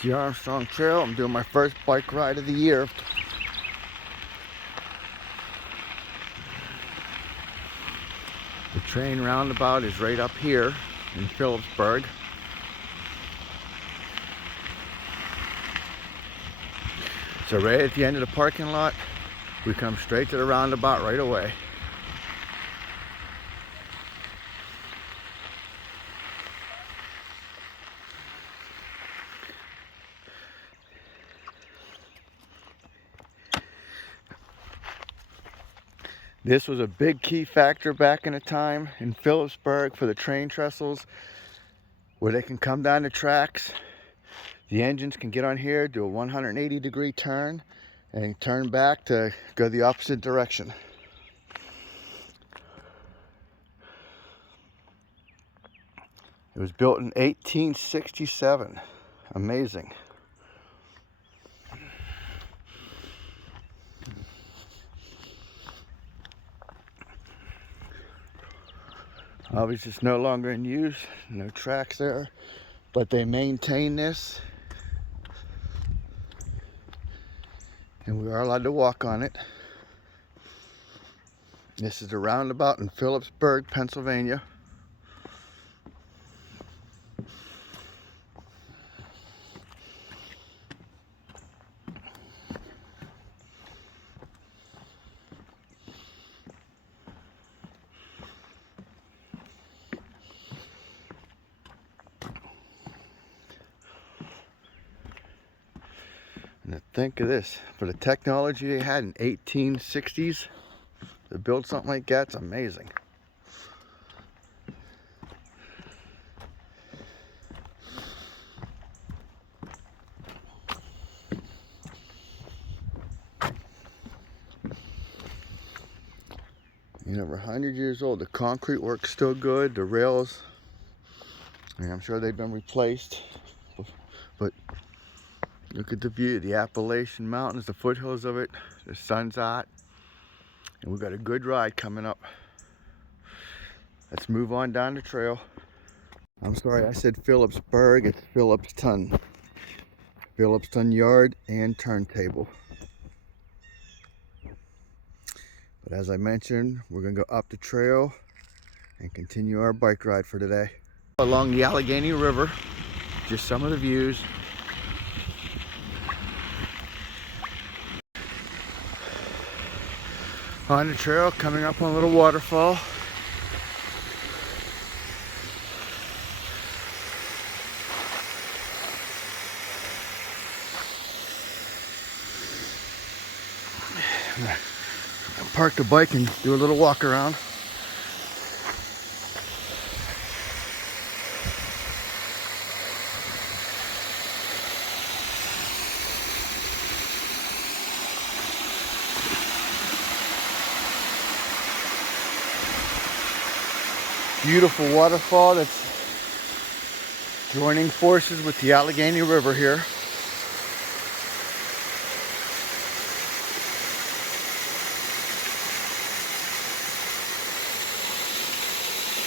At the Armstrong Trail. I'm doing my first bike ride of the year. The train roundabout is right up here in Phillipsburg. So right at the end of the parking lot, we come straight to the roundabout right away. This was a big key factor back in the time in Phillipsburg for the train trestles, where they can come down the tracks. The engines can get on here, do a 180-degree turn, and turn back to go the opposite direction. It was built in 1867. Amazing. Obviously it's no longer in use, no tracks there, but they maintain this. And we are allowed to walk on it. This is the roundabout in Phillipsburg, Pennsylvania. And think of this, for the technology they had in 1860s, to build something like that's amazing. You know, over 100 years old. The concrete work's still good. The rails, I mean, I'm sure they've been replaced, but look at the view, the Appalachian Mountains, the foothills of it, the sun's out, and we've got a good ride coming up. Let's move on down the trail. I'm sorry, I said Phillipsburg, it's Phillipston. Phillipston yard and turntable. But as I mentioned, we're gonna go up the trail and continue our bike ride for today. Along the Allegheny River, just some of the views. On the trail, coming up on a little waterfall. I'll park the bike and do a little walk around. Beautiful waterfall that's joining forces with the Allegheny River here.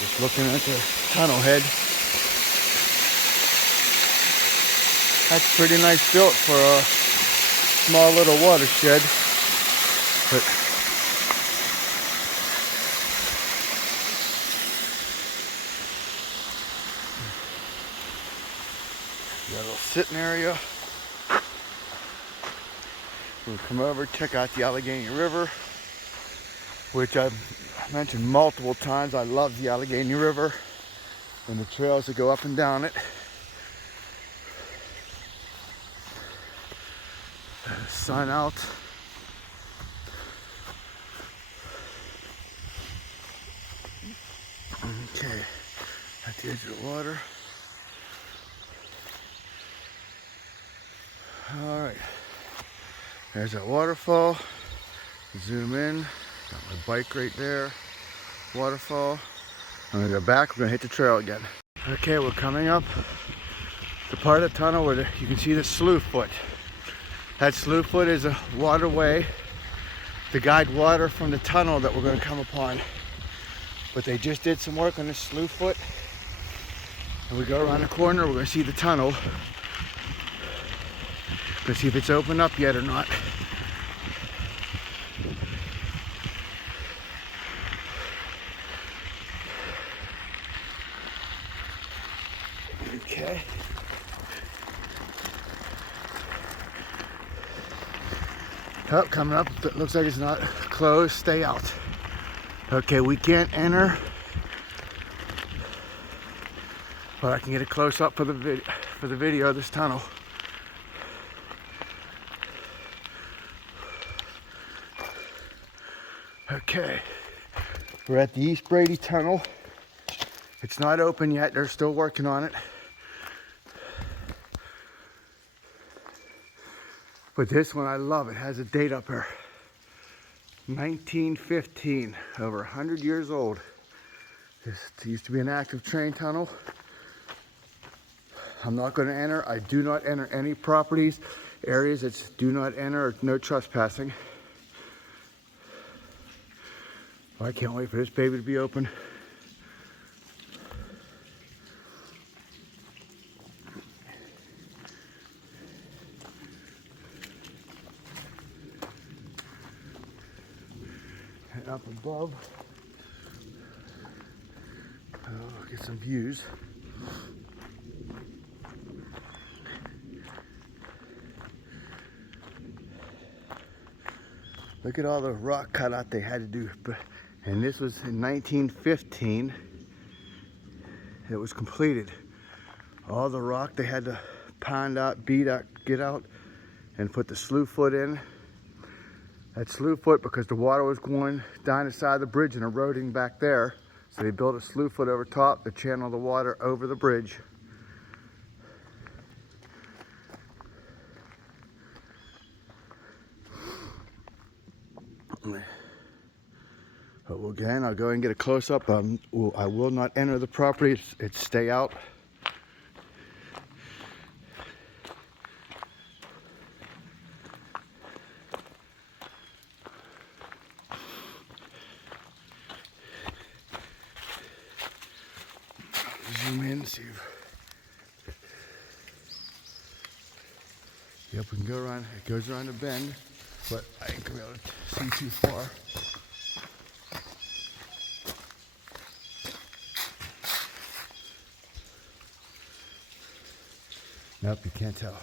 Just looking at the tunnel head. That's pretty nice built for a small little watershed. But got a little sitting area. We'll come over, check out the Allegheny River, which I've mentioned multiple times. I love the Allegheny River and the trails that go up and down it. Sun out. Okay, at the edge of the water. All right, there's that waterfall. Zoom in, got my bike right there. Waterfall. I'm gonna go back, we're gonna hit the trail again. Okay, we're coming up the part of the tunnel where you can see the slough foot. That slough foot is a waterway to guide water from the tunnel that we're gonna come upon. But they just did some work on this slough foot. And we go around the corner, we're gonna see the tunnel. Let's see if it's opened up yet or not. Okay. Oh, coming up. It looks like it's not closed. Stay out. Okay, we can't enter, but I can get a close up for the video of this tunnel. Okay, we're at the East Brady Tunnel. It's not open yet. They're still working on it. But this one, I love it. It has a date up here. 1915, over 100 years old. This used to be an active train tunnel. I'm not going to enter. I do not enter any properties, areas that do not enter, or no trespassing. I can't wait for this baby to be open. And up above, get some views. Look at all the rock cutout they had to do. And this was in 1915. It was completed. All the rock they had to pound out, beat out, get out, and put the slew foot in. That slew foot, because the water was going down the side of the bridge and eroding back there. So they built a slew foot over top to channel the water over the bridge. But again, I'll go and get a close-up. I will not enter the property. It's stay out. Zoom in, see if... Yep, we can go around. It goes around a bend, but I ain't gonna be able to see too far. Nope, you can't tell.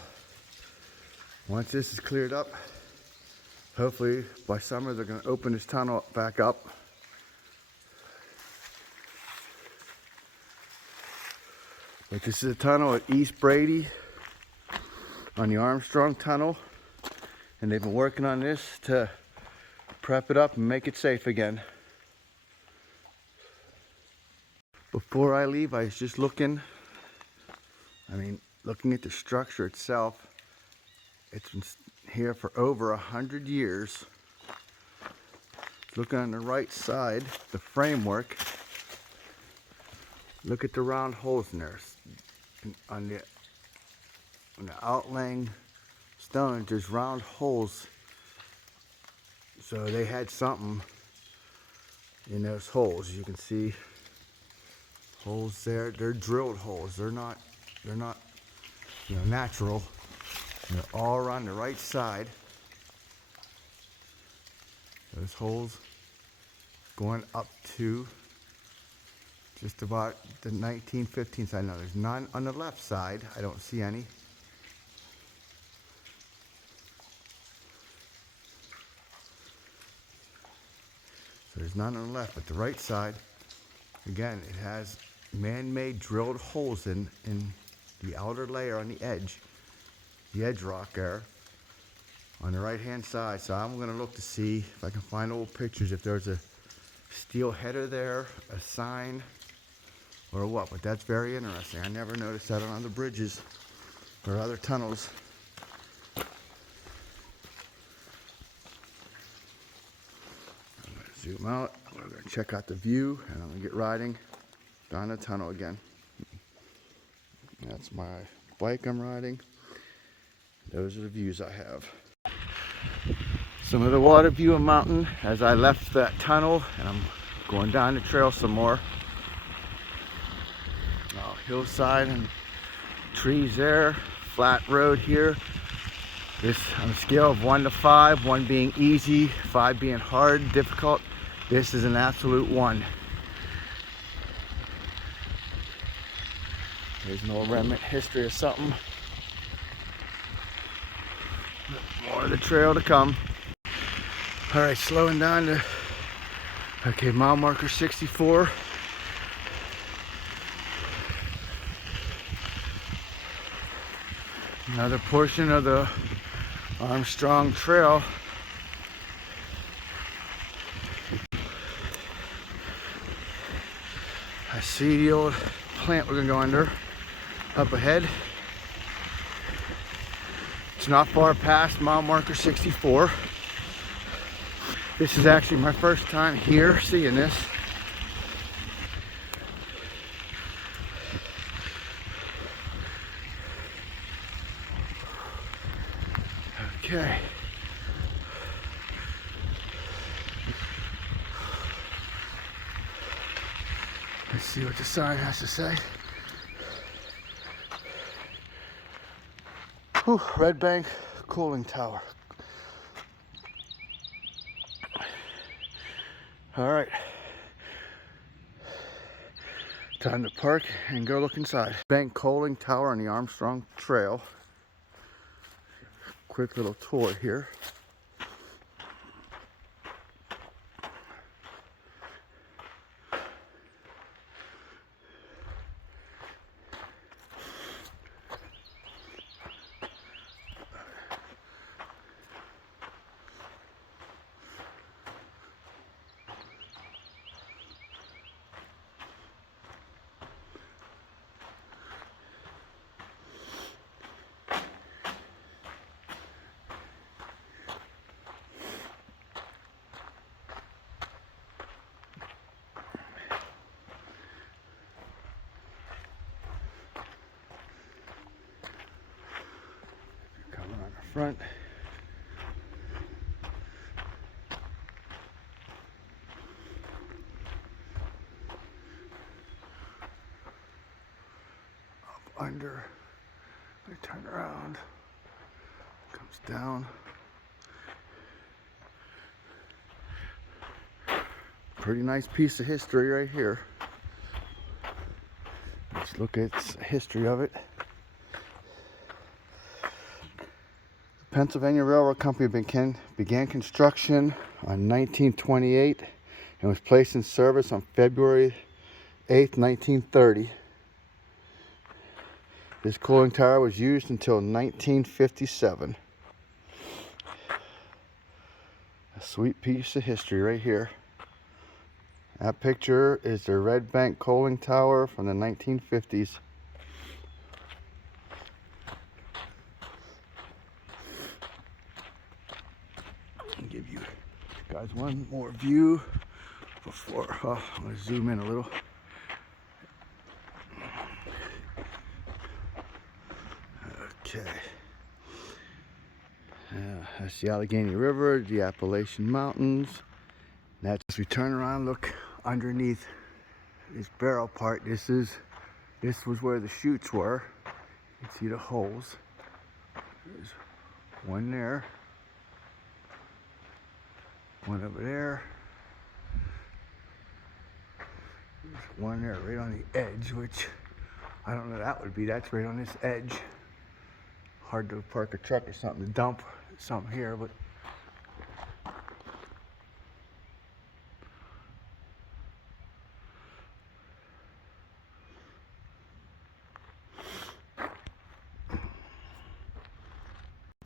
Once this is cleared up, hopefully by summer they're going to open this tunnel back up. But this is a tunnel at East Brady on the Armstrong Tunnel, and they've been working on this to prep it up and make it safe again. Before I leave, I was just looking at the structure itself. It's been here for over 100 years. Looking on the right side, the framework. Look at the round holes in there. On the outlaying stones, there's round holes. So they had something in those holes. You can see holes there. They're drilled holes. They're not natural. They're all around the right side. Those holes going up to just about the 1915 side. Now there's none on the left side. I don't see any. So there's none on the left, but the right side, again, it has man-made drilled holes in the outer layer on the edge rock there on the right hand side. So I'm going to look to see if I can find old pictures, if there's a steel header there, a sign, or what. But that's very interesting. I never noticed that on other bridges or other tunnels. I'm going to zoom out. We're going to check out the view, and I'm going to get riding down the tunnel again. That's my bike I'm riding. Those are the views I have. Some of the water view of mountain as I left that tunnel, and I'm going down the trail some more. Hillside and trees there, flat road here. This, on a scale of 1 to 5, 1 being easy, 5 being hard, difficult, this is an absolute 1. There's no remnant history or something. More of the trail to come. Alright, slowing down to, okay, mile marker 64. Another portion of the Armstrong Trail. I see the old plant we're gonna go under up ahead. It's not far past mile marker 64. This is actually my first time here seeing this. Okay. Let's see what the sign has to say. Whew, Redbank Coaling Tower. All right. Time to park and go look inside. Redbank Coaling Tower on the Armstrong Trail. Quick little tour here. Front. Up under. They turn around. Comes down. Pretty nice piece of history right here. Let's look at the history of it. Pennsylvania Railroad Company began construction on 1928 and was placed in service on February 8, 1930. This cooling tower was used until 1957. A sweet piece of history right here. That picture is the Redbank Coaling Tower from the 1950s. Give you guys one more view before I'm going to zoom in a little. Okay. That's the Allegheny River, the Appalachian Mountains. That's as we turn around, look underneath this barrel part. This was where the chutes were. You can see the holes. There's one there. One over there. There's one there right on the edge, which I don't know what that would be. That's right on this edge. Hard to park a truck or something to dump something here, but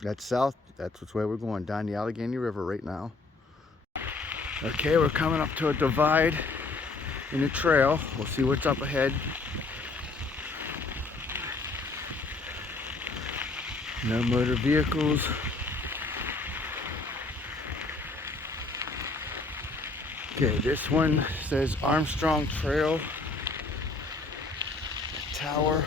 that's south. That's which way we're going, down the Allegheny River right now. Okay, we're coming up to a divide in the trail. We'll see what's up ahead. No motor vehicles. Okay, this one says Armstrong Trail Tower.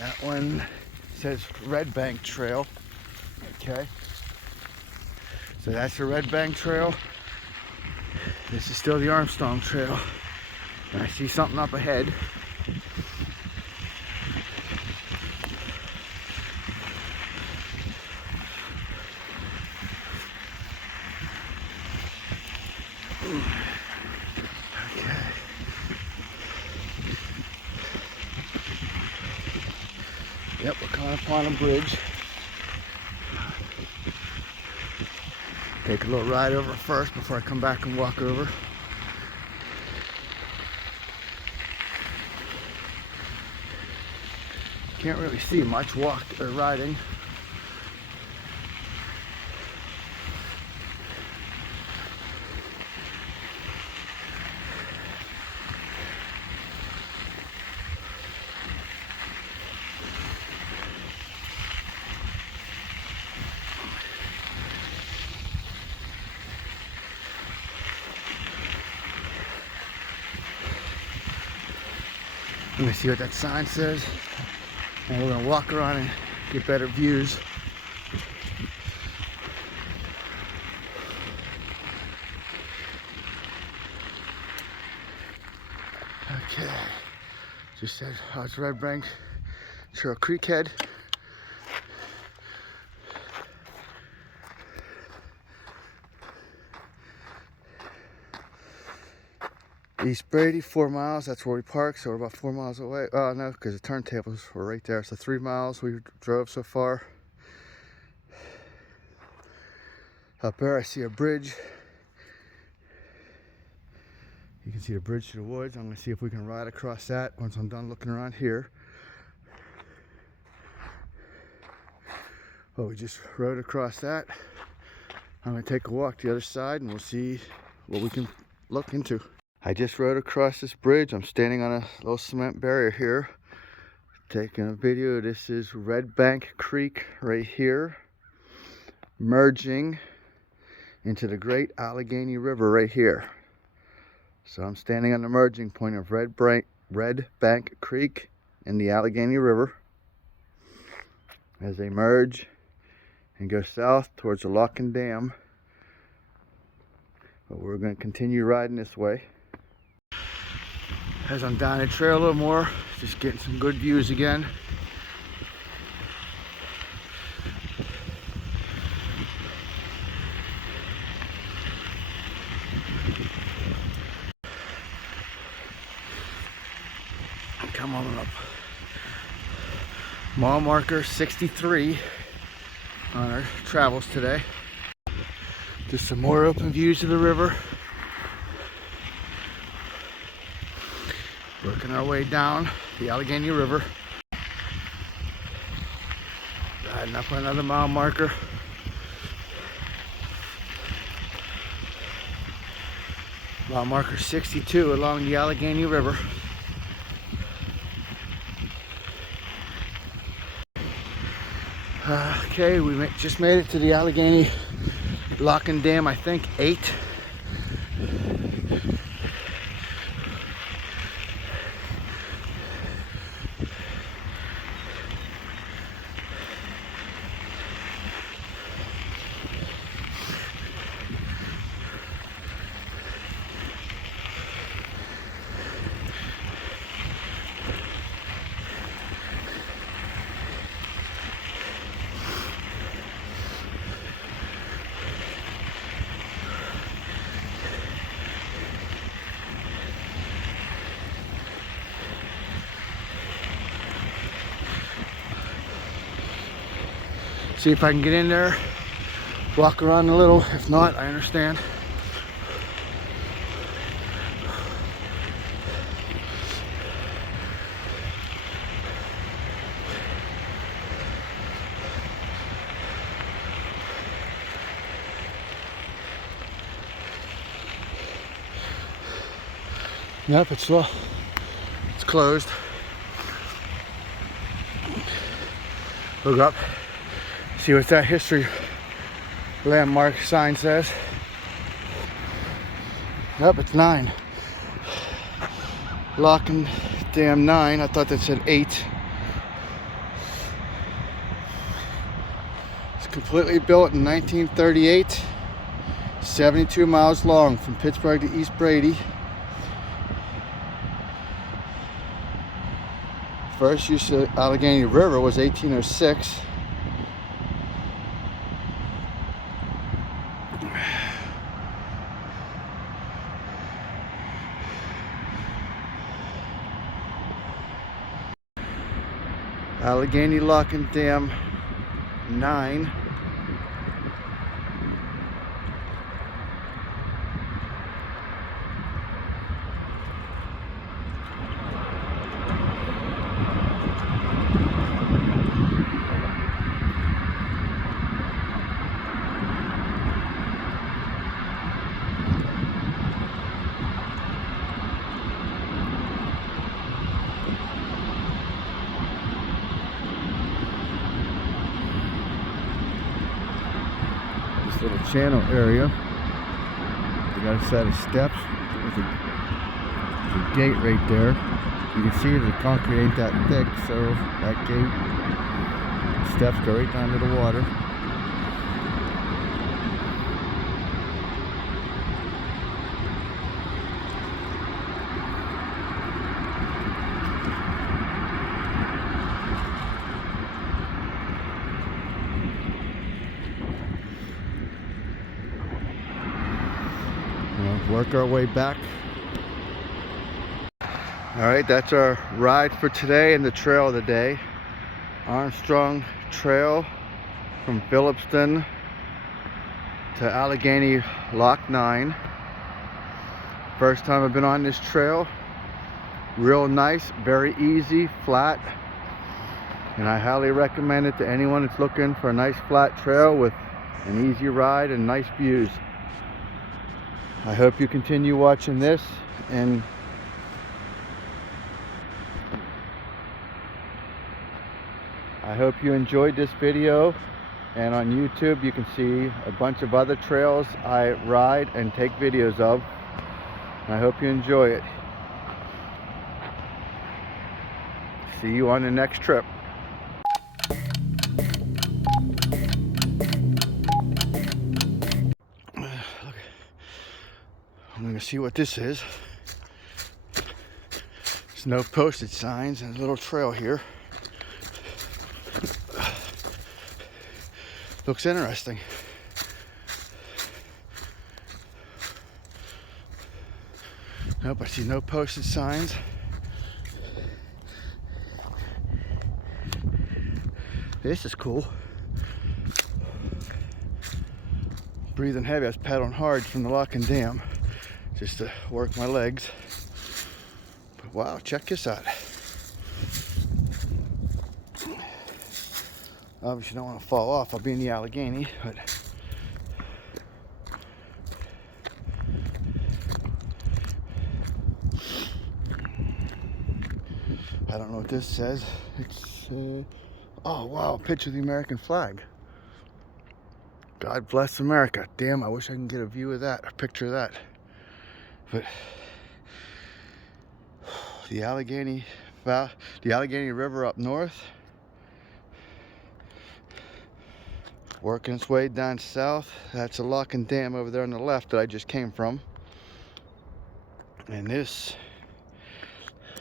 That one says Redbank Trail. Okay, so that's the Redbank Trail. This is still the Armstrong Trail. And I see something up ahead. Okay. Yep, we're coming upon a bridge. Take a little ride over first before I come back and walk over. Can't really see much riding. Let me see what that sign says. And we're gonna walk around and get better views. Okay. Just said, it's Redbank Trail Creek head. East Brady, 4 miles, that's where we parked, so we're about 4 miles away. Oh no, because the turntables were right there, so 3 miles we drove so far. Up there I see a bridge. You can see the bridge to the woods. I'm going to see if we can ride across that once I'm done looking around here. Oh, we just rode across that. I'm going to take a walk to the other side and we'll see what we can look into. I just rode across this bridge. I'm standing on a little cement barrier here, taking a video. This is Redbank Creek right here, merging into the great Allegheny River right here. So I'm standing on the merging point of Redbank Creek and the Allegheny River as they merge and go south towards the Lock and Dam. But we're going to continue riding this way. As I'm down the trail a little more, just getting some good views again. Come on up. Mile marker 63 on our travels today. Just some more open views of the river. Working our way down the Allegheny River. Riding up another mile marker. Mile marker 62 along the Allegheny River. Okay, we just made it to the Allegheny Lock and Dam, I think 8. See if I can get in there, walk around a little. If not, I understand. Yep, it's closed. Look up. See what that history landmark sign says. Yep, it's 9. Lock and Dam 9. I thought that said 8. It's completely built in 1938. 72 miles long from Pittsburgh to East Brady. First use of Allegheny River was 1806. Allegheny Lock and Dam 9. Little channel area. We got a set of steps with a gate right there. You can see the concrete ain't that thick, so that gate, steps go right down to the water. Work our way back. Alright, that's our ride for today and the trail of the day. Armstrong Trail from Phillipston to Allegheny Lock 9. First time I've been on this trail. Real nice, very easy, flat. And I highly recommend it to anyone that's looking for a nice flat trail with an easy ride and nice views. I hope you continue watching this, and I hope you enjoyed this video. And on YouTube you can see a bunch of other trails I ride and take videos of. And I hope you enjoy it. See you on the next trip. I'm going to see what this is. There's no postage signs and a little trail here. Looks interesting. Nope, I see no postage signs. This is cool. Breathing heavy, I was paddling hard from the lock and dam just to work my legs. But wow, check this out. Obviously don't want to fall off. I'll be in the Allegheny, but I don't know what this says. It's oh wow, a picture of the American flag. God bless America. Damn, I wish I can get a view of that, a picture of that. But the Allegheny River up north, working its way down south. That's a lock and dam over there on the left that I just came from. And this,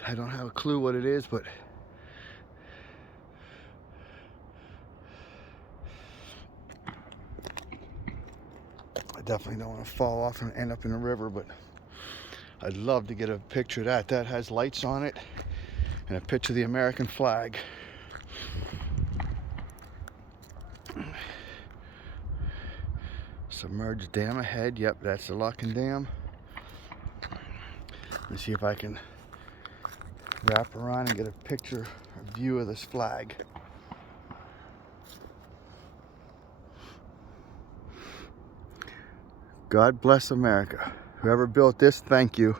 I don't have a clue what it is, but I definitely don't want to fall off and end up in the river, but I'd love to get a picture of that. That has lights on it and a picture of the American flag. Submerged dam ahead. Yep, that's the lock and dam. Let me see if I can wrap around and get a picture, a view of this flag. God bless America. Whoever built this, thank you.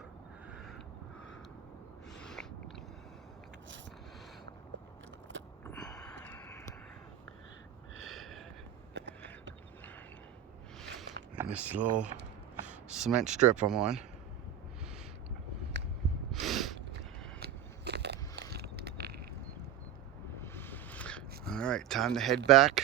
And this little cement strip I'm on. All right, time to head back.